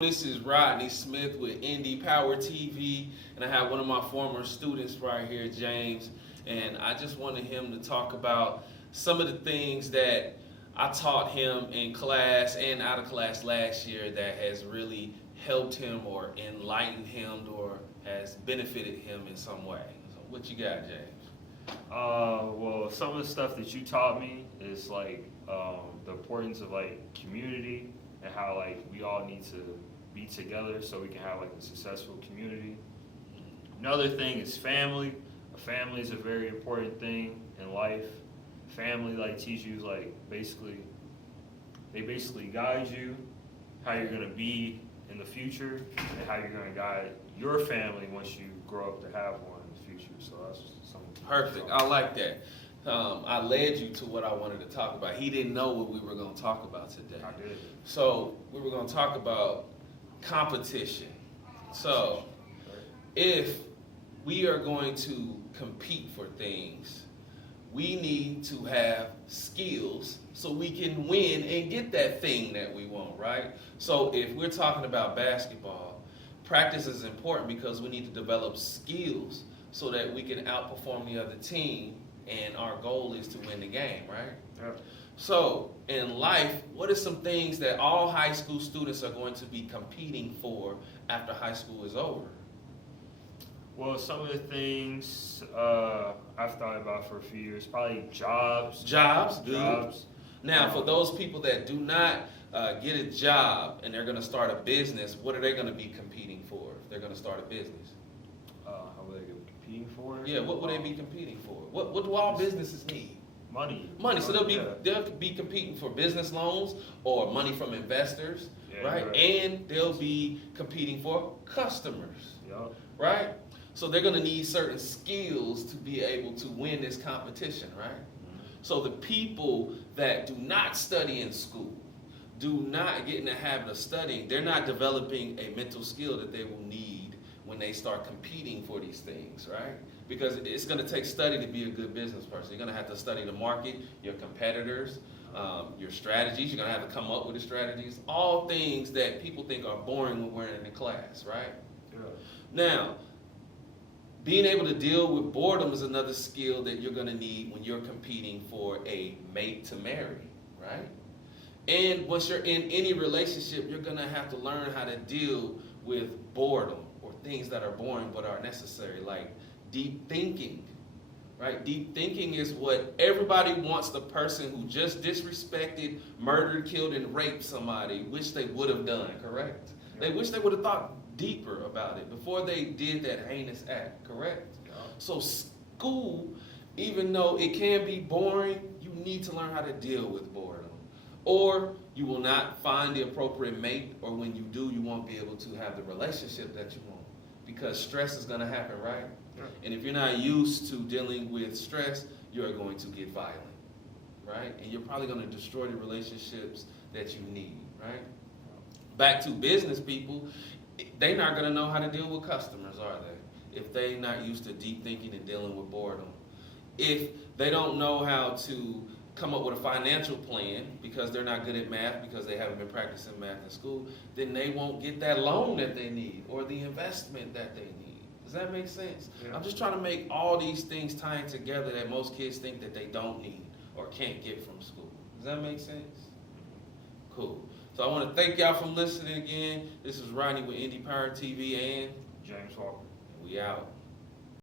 This is Rodney Smith with Indie Power TV, and I have one of my former students right here, James, and I just wanted him to talk about some of the things that I taught him in class and out of class last year that has really helped him or enlightened him or has benefited him in some way. So what you got, James? Well, some of the stuff that you taught me is the importance of community and how we all need to be together so we can have a successful community. Another thing is family. A family is a very important thing in life. Family teach you they basically guide you how you're gonna be in the future and how you're gonna guide your family once you grow up to have one in the future. So that's something. Perfect. I like that. I led you to what I wanted to talk about. He didn't know what we were going to talk about today. I did. So we were going to talk about competition. So if we are going to compete for things, we need to have skills so we can win and get that thing that we want, right? So if we're talking about basketball, practice is important because we need to develop skills so that we can outperform the other team, and our goal is to win the game, right? Yeah. So in life, what are some things that all high school students are going to be competing for after high school is over? Well, some of the things I've thought about for a few years, probably jobs. Jobs, good. Jobs. Now, for those people that do not get a job and they're going to start a business, what are they going to be competing for if they're going to start a business? How would they be competing for? Yeah, what would they be competing for? What do all businesses need? Money. Money. So they'll be competing for business loans or money from investors, right? And they'll be competing for customers, Yep. right? So they're going to need certain skills to be able to win this competition, right? Mm-hmm. So the people that do not study in school, do not get in the habit of studying, they're not developing a mental skill that they will need when they start competing for these things, right? Because it's going to take study to be a good business person. You're going to have to study the market, your competitors, your strategies. You're going to have to come up with the strategies. All things that people think are boring when we're in the class, right? Yeah. Now, being able to deal with boredom is another skill that you're going to need when you're competing for a mate to marry, right? And once you're in any relationship, you're going to have to learn how to deal with boredom or things that are boring but are necessary, like deep thinking, right? Deep thinking is what everybody wants the person who just disrespected, murdered, killed, and raped somebody wish they would have done, correct? They wish they would have thought deeper about it before they did that heinous act, correct? Yeah. So school, even though it can be boring, you need to learn how to deal with boredom. Or you will not find the appropriate mate, or when you do, you won't be able to have the relationship that you want. Because stress is going to happen, right? Yeah. And if you're not used to dealing with stress, you're going to get violent, right? And you're probably going to destroy the relationships that you need, right? Back to business people, they're not going to know how to deal with customers, are they? If they're not used to deep thinking and dealing with boredom. If they don't know how to come up with a financial plan because they're not good at math, because they haven't been practicing math in school, then they won't get that loan that they need or the investment that they need. Does that make sense? Yeah. I'm just trying to make all these things tying together that most kids think that they don't need or can't get from school. Does that make sense? Cool. So I want to thank y'all for listening again. This is Rodney with Indie Power TV and James Walker. we out.